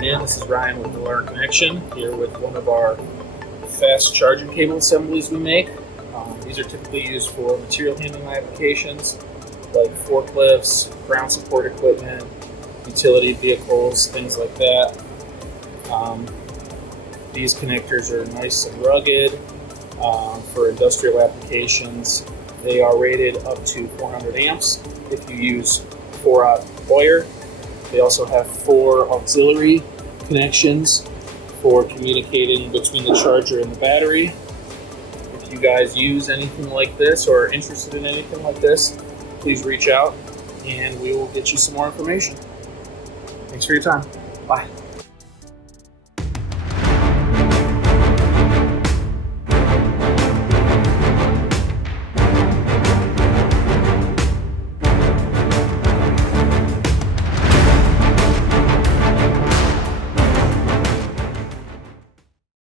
afternoon. This is Ryan with Winar Connection here with one of our fast charging cable assemblies we make. These are typically used for material handling applications like forklifts, ground support equipment, utility vehicles, things like that. These connectors are nice and rugged for industrial applications. They are rated up to 400 amps if you use 4-aught wire. They also have 4 auxiliary connections for communicating between the charger and the battery. If you guys use anything like this or are interested in anything like this, please reach out and we will get you some more information. Thanks for your time. Bye.